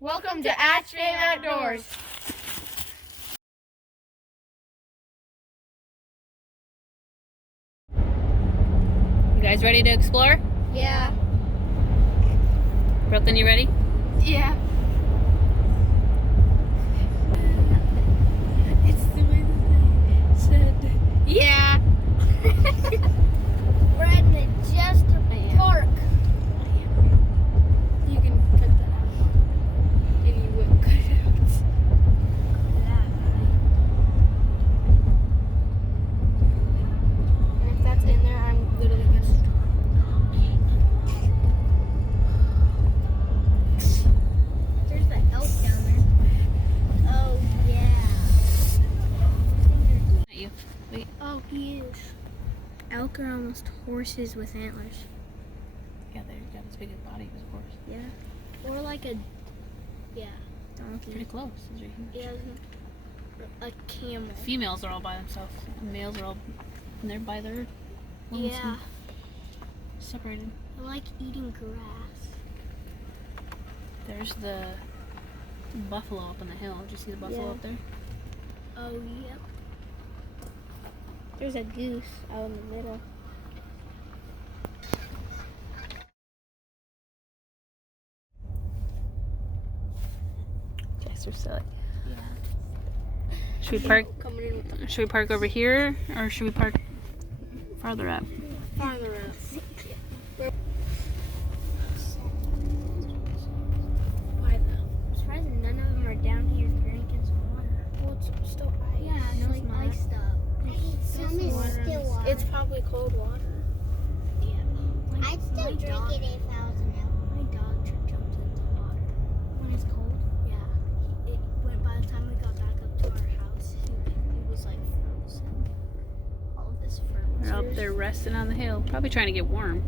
Welcome to Ashfam Outdoors. You guys ready to explore? Yeah. Brooklyn, you ready? Yeah. It's the way that they said. Yeah. We're at the Jester Park. You can cut that out. And you will cut it out. And if that's in there, I'm literally gonna. There's the elk down there. Oh, yeah. Not you. Wait. Oh, he is. Elk are almost horses with antlers. Yeah, they've got as big a body as a horse. Yeah. Or like a, donkey. Pretty close. Those are huge. Yeah, a camel. Females are all by themselves. And males are all, and they're by their lonesome. Yeah. Separated. I like eating grass. There's the buffalo up on the hill. Did you see the buffalo Yeah. up there? Oh, yep. There's a goose out in the middle. Jester silly. Yeah. Should we park? Coming in with the Should we park over here, or should we park farther up? farther up. Why though? I'm surprised none of them are down here drinking some water. Well, it's still ice. Yeah, no, it's like iced up. Some is still water. It's probably cold water. Yeah. I'd still drink it if I was an elk. My dog jumps into water when it's cold. Yeah. It went by the time we got back up to our house. It was like frozen. All of this frozen. They're up there resting on the hill, probably trying to get warm.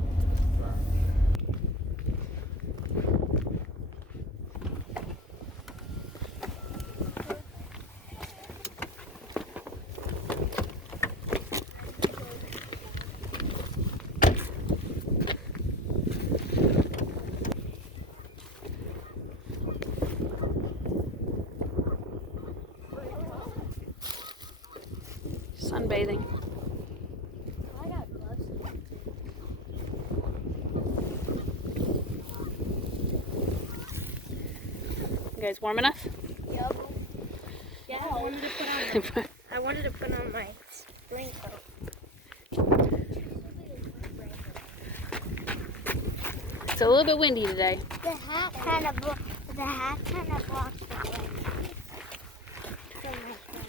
Sunbathing. I got gloves. You guys warm enough? Yep. Yeah, I wanted to put on my spring coat. It's a little bit windy today. The hat kind of blocks the wind. So much fun.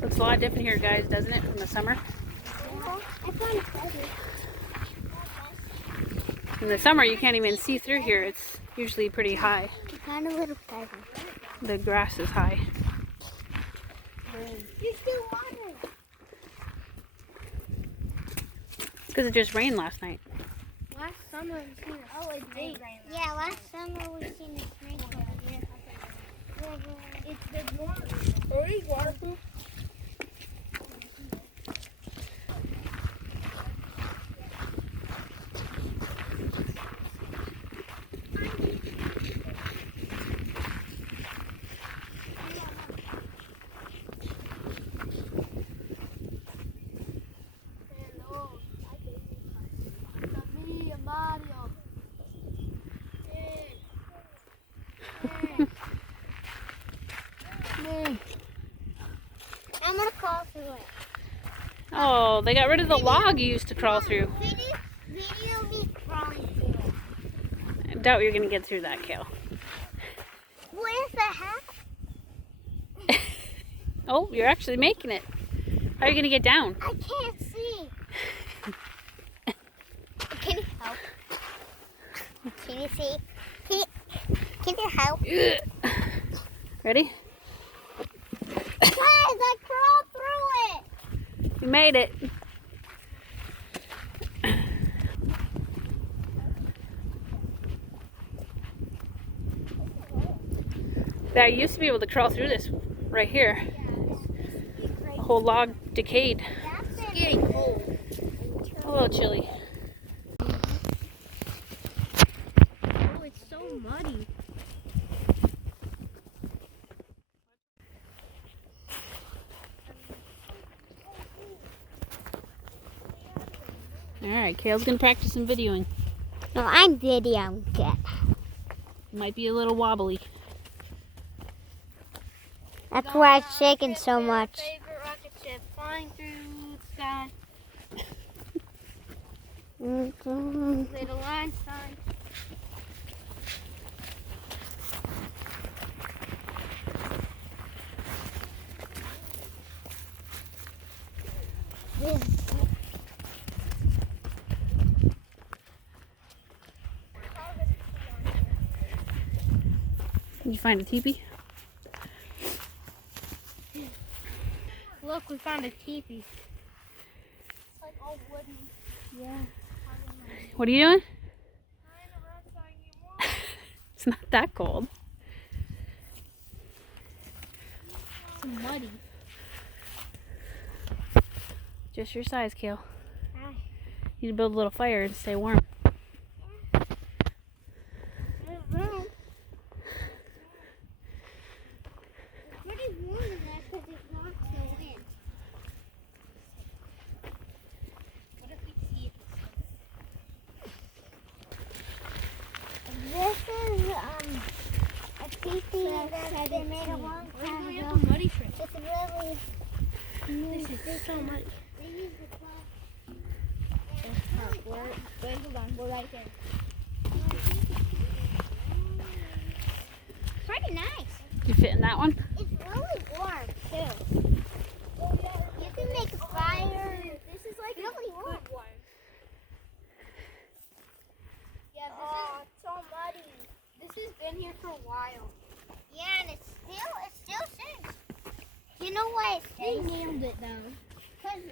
Looks a lot different here, guys, doesn't it, from the summer? I found a feather. In the summer, you can't even see through here. It's usually pretty high. I found a little feather. The grass is high. You're still watering. It's because it just rained last night. Last summer we seen a snake. Yeah, last summer we seen a snake over here. It's the normal. Are we waterproof? Mario. I'm gonna crawl through it. Oh, they got rid of the log you used to crawl through. Video me crawling through it. I doubt you're going to get through that, Kale. Where's the hat? Oh, you're actually making it. How are you going to get down? I can't see. Can you help? Can you see? Can you help? Ready? Guys, I crawled through it. You made it. Yeah, I used to be able to crawl through this right here. The whole log decayed. That's A little chilly. Oh, it's so muddy. Alright, Carol's gonna practice some videoing. No, I'm videoing it. Might be a little wobbly. That's why it's shaking so much. Favorite rocket ship flying through the sky. Little Einstein. Did you find a teepee? Look, we found a teepee. It's like all wooden. Yeah. What are you doing? It's not that cold. It's muddy. Just your size, Kale. Hi. You need to build a little fire and stay warm. It's pretty warm in there because it blocks the wind. What if we see it? This is a teepee that they made a long time ago. Muddy shrimp. It's really This is so muddy. they use the cloth. Wait, hold on. We're right there. Pretty nice. You fit in that one? It's really warm too. You can make a fire. This is like Really a warm. good one. Yeah, It's so muddy. this has been here for a while. Yeah, and it still sinks. You know why it They sinks? nailed it though. Because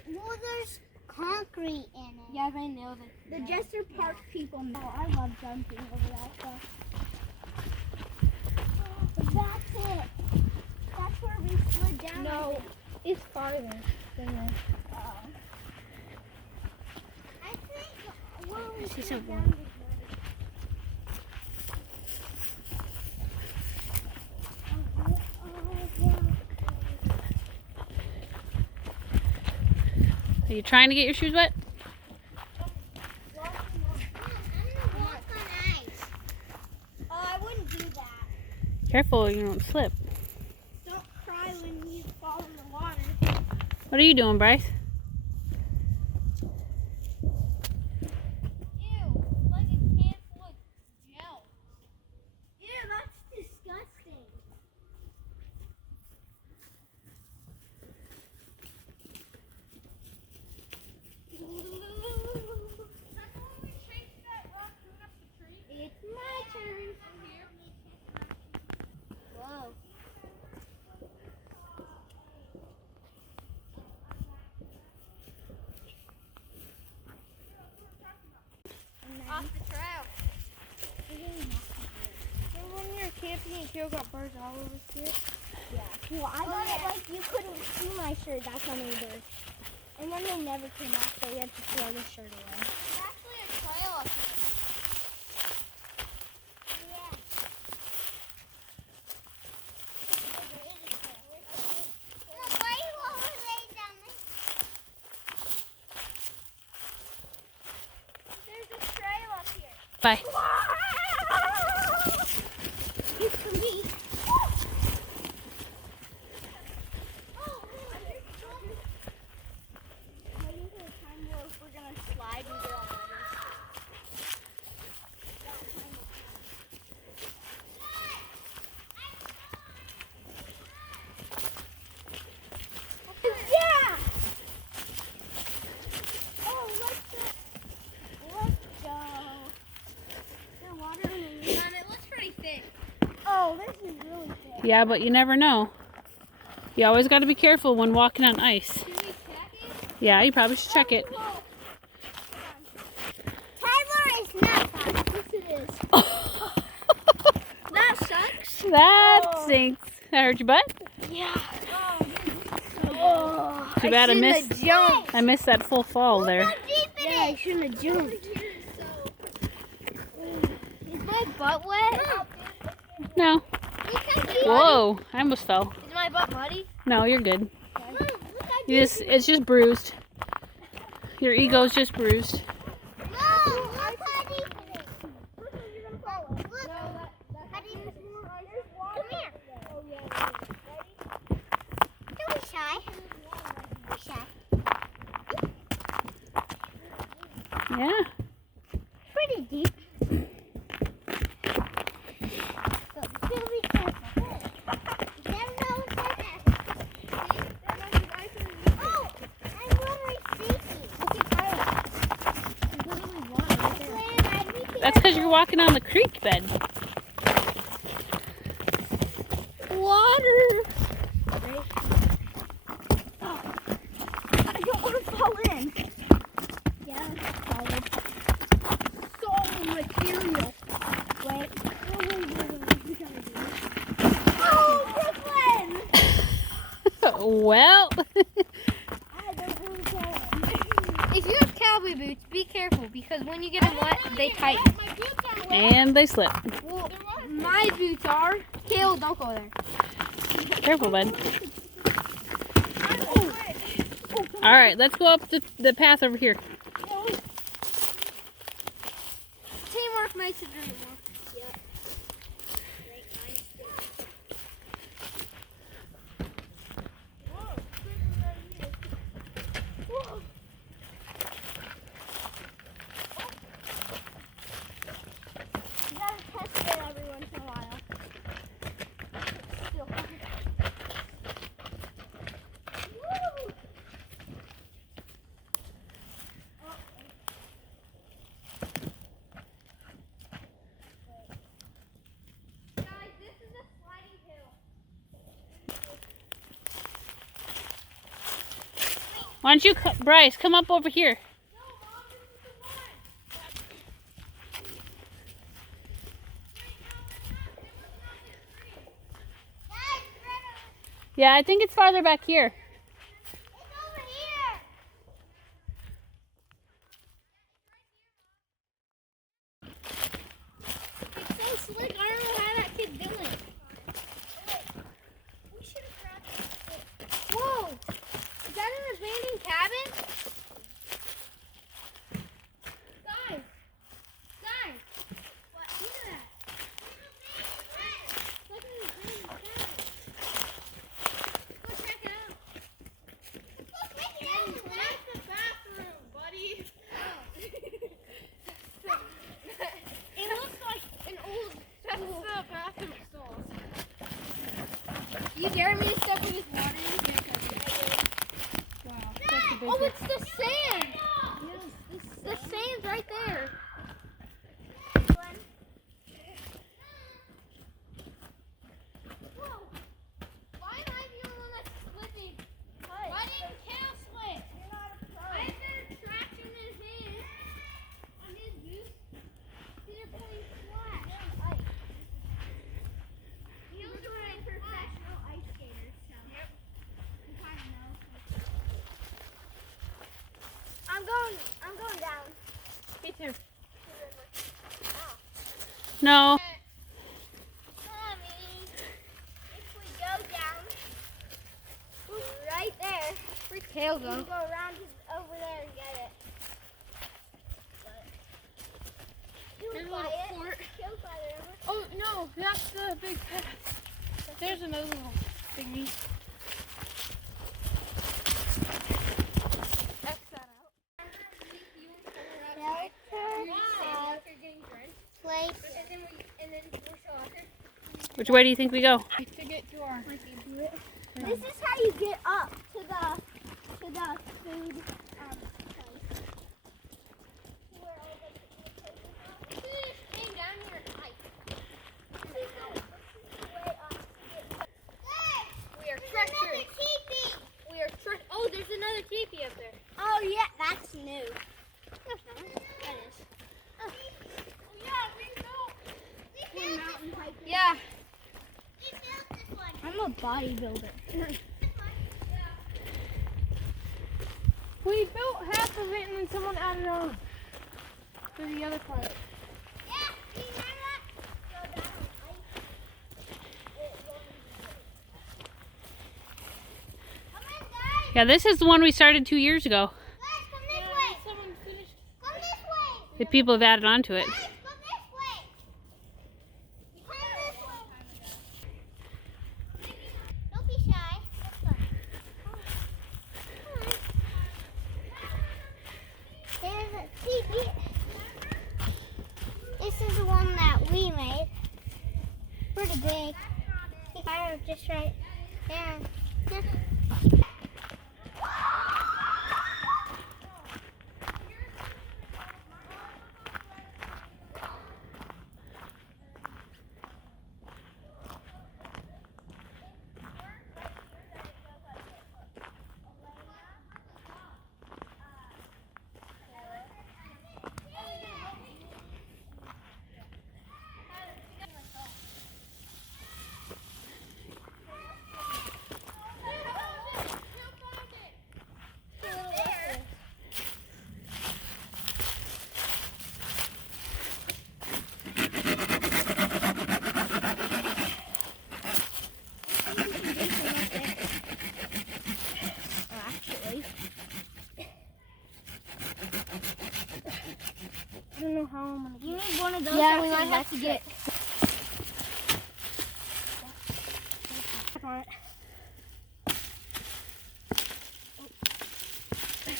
there's concrete in it. Yeah, they nailed it. The Jester Park people know. I love jumping over that stuff. That's it. That's where we slid down. No, it's farther than this. I think where we I see slid something. down. Are you trying to get your shoes wet? I wouldn't do that. Careful, you don't slip. Don't cry when you fall in the water. What are you doing, Bryce? Ew, like a can full of gel. Ew, that's disgusting. It's my turn. Whoa. Off the trail. Remember when you were camping and Kale got birds all over his shirt? Yeah. Well, I got it like you couldn't see my shirt. That's how many birds. And then they never came off, so we had to throw the shirt away. There's actually a trail up here. There's a trail up here. Bye. It's for me. Waiting for the time where we're gonna slide and get on Yeah! Oh, let's go. The water underneath. It looks pretty thick. Oh, this is really thick. Yeah, but you never know. You always got to be careful when walking on ice. Should we check it? Yeah, you probably should check it. Whoa. Tyler is not fun. Yes, it is. That sucks. That stinks. That hurt your butt? Yeah. Too bad I missed. Jump. I missed that full fall there. How deep it Yeah, I is. shouldn't have jumped. Is my butt wet? No. Whoa, I almost fell. Is my butt muddy? No, you're good. It's just bruised. Your ego's just bruised. No, look, honey. Look, you're gonna fall. Look. Honey, come here. Don't be shy. Be shy. Yeah. Pretty deep. So, be careful. You never know what's going to happen. Oh, I'm literally sinking. That's because you're walking on the creek bed. Water. I don't want to fall in. Yeah. Solid material. Wait. Oh, Brooklyn! Well, I don't want to fall in. If you have cowboy boots, be careful because when you get them wet, they tighten. and they slip. Well, my boots are. Kale, don't go there. Careful, bud. All right, let's go up the path over here. Teamwork makes the dream work. You gotta test it every once in a while. Still fun. Woo! Guys, this is a sliding hill. Why don't you, Bryce, come up over here? No, Mom, this is the one. Yeah, I think it's farther back here. It's so slick. I don't know how that kid's doing it. We should have grabbed it. Whoa! Is that an abandoned cabin? Guys! Guys! What? Look at that. It's like an abandoned cabin. Go check it out. That's the bathroom, buddy. It looks like an old school. That's the bathroom stalls. You dare me to step in this water? Wow. Oh, it's the sand! Yes, the sand's right there. Whoa. Why am I the only one that's slipping? Why didn't Cal slip? I have better traction than his. On his boots. These are pulling flat. He's doing professional ice skaters, so. Yep. You kind of know. I'm going down. Me too. No. Mommy, if we go down, right there, Where'd Kale we go? can go around over there and get it. There's a By little it. fort. Killed by the river. Oh, no, that's the big path. There's another little thingy. X that out. Place. And then we'll show after. Which way do you think we go? To get to our. This is how you get up to the food place. Where all the places are. Came down here and hike. This is the way up to get We are treacherous. We are treacherous. Oh, there's another teepee up there. Oh yeah, that's new. That's not. That is. Oh, yeah, we built. We're mountain hiking. Yeah. I'm a bodybuilder. We built half of it and then someone added on. for the other part. Yeah, you remember that? So down on ice, it won't be good. Come on, guys. Yeah, this is the one we started 2 years ago. Guys, come this way. Someone finished. Come this way. The people have added on to it. Guys, come this way. Come this way. Don't be shy. Let's go. There's a TV. This is the one that we made. Pretty big. The fire just right there. I don't know how I'm gonna You need one of those. Yeah, that's we might have to electric. get.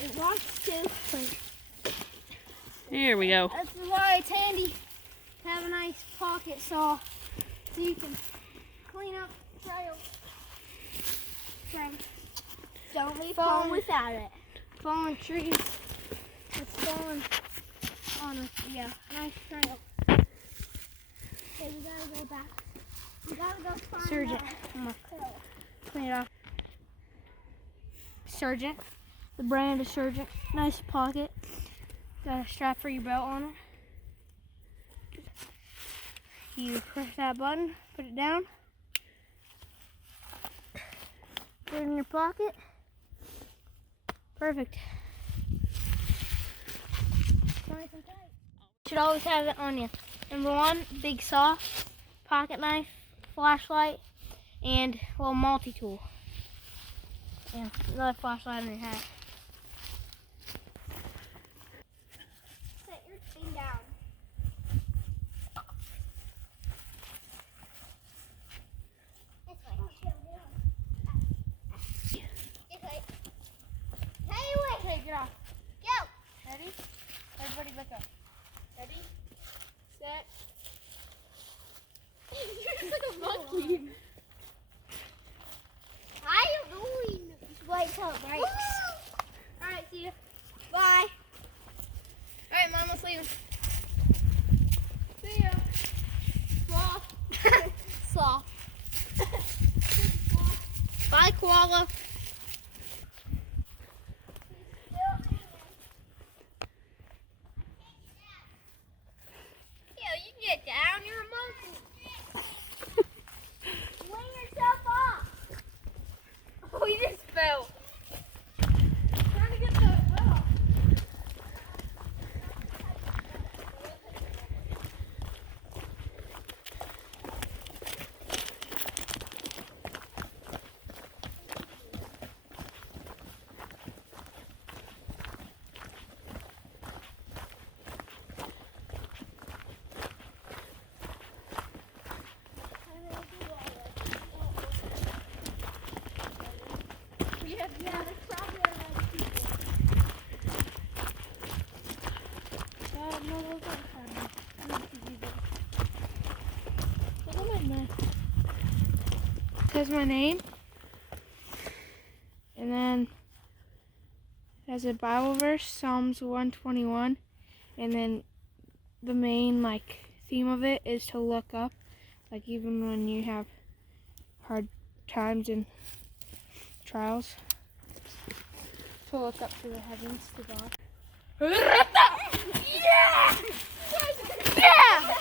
It wants to. There we go. That's why it's handy to have a nice pocket saw so you can clean up trails. Don't leave Phone. home without it. Fallen trees. It's fallen on a nice trail. Okay, we gotta go back. We gotta go find Surgeon. that. I'm gonna clean it off. Surgeon. The brand is Surgeon. Nice pocket. Got a strap for your belt on it. You press that button, put it down. Put it in your pocket. Perfect. Nice and tight. Should always have it on you. Number one, big saw, pocket knife, flashlight, and a little multi-tool. And another flashlight in your hat. Set your thing down. This way. This way. Hey, wait. Okay, get off. Go. Ready? Everybody look up. Ready? Set. You're just like a monkey. How are you doing? Wait till it breaks. Alright, see ya. Bye. Alright, Mom, let's leave. See ya. Sloth. Sloth. Bye, koala. Yeah, you can get down. You're a monkey. Swing yourself off. Oh, you just fell. Trying to get the well. Says my name, and then it has a Bible verse, Psalms 121, and then the main theme of it is to look up, even when you have hard times and trials, to look up to the heavens to God. Yeah! Yeah!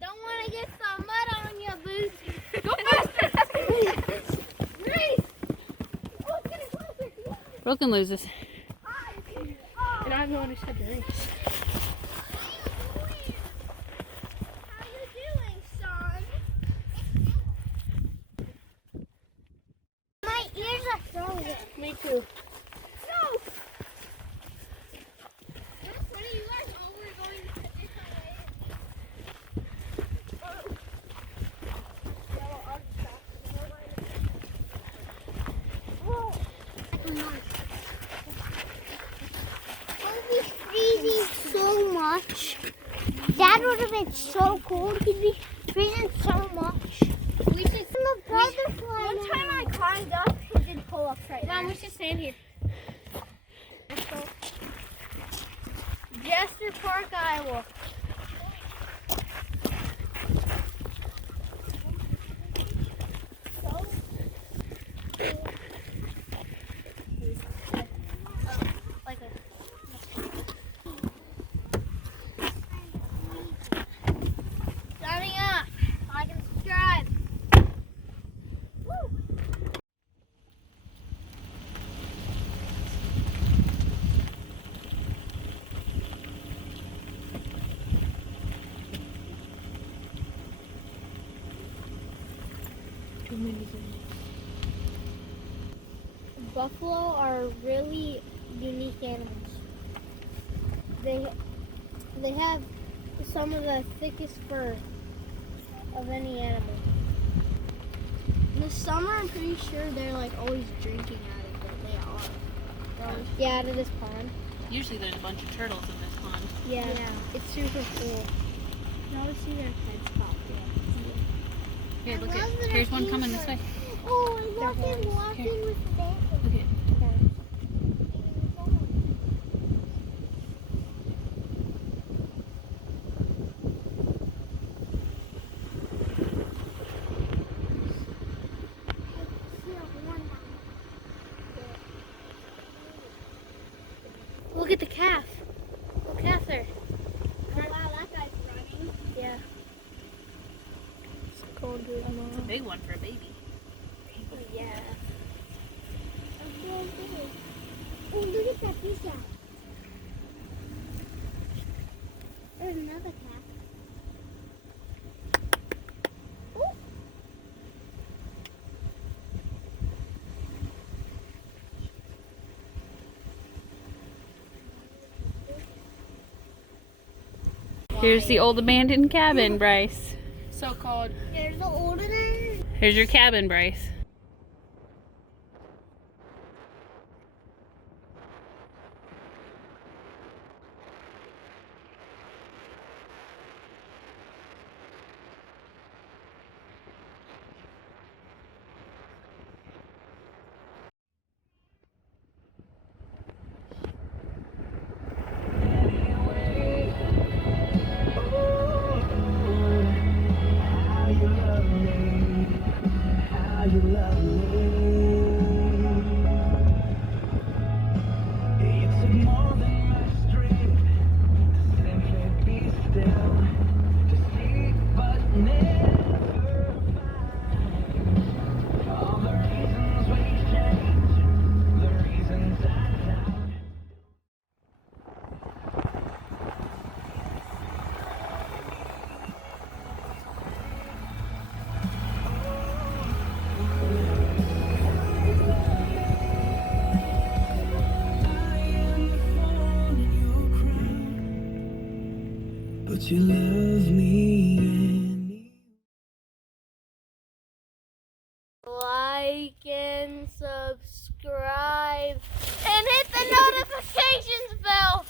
Don't want to get some mud on your boots. Go faster! Broken loses. And I'm the one who said the race. How you doing, son? My ears are frozen. Me too. No! That's funny, you guys all were going different ways. Freezing so much. Dad would have been so cold. He'd be freezing so much. We should. One time I climbed up and did pull-ups right Mom, now. we should stand here. Jester Park, Iowa. Signing up. Like and subscribe. Woo. Buffalo are really unique animals. They have some of the thickest fur of any animal. In the summer, I'm pretty sure they're like always drinking out of it. They are. They're always, yeah, out of this pond. Usually there's a bunch of turtles in this pond. Yeah, it's super cool. You always see their heads pop. Here, look at. Here's one coming this way. Oh, I love them walking Here. with the band. Look at. Look at the calf. Look, calf there. Oh, wow, that guy's running. Yeah. It's going to his It's a mom. big one for a baby. Yeah. Oh, look at that fish out. There's another calf. Oh. Here's the old abandoned cabin, Bryce. So-called. There's the older one. Here's your cabin, Bryce. But you love me anyway. Like and subscribe and hit the notifications bell.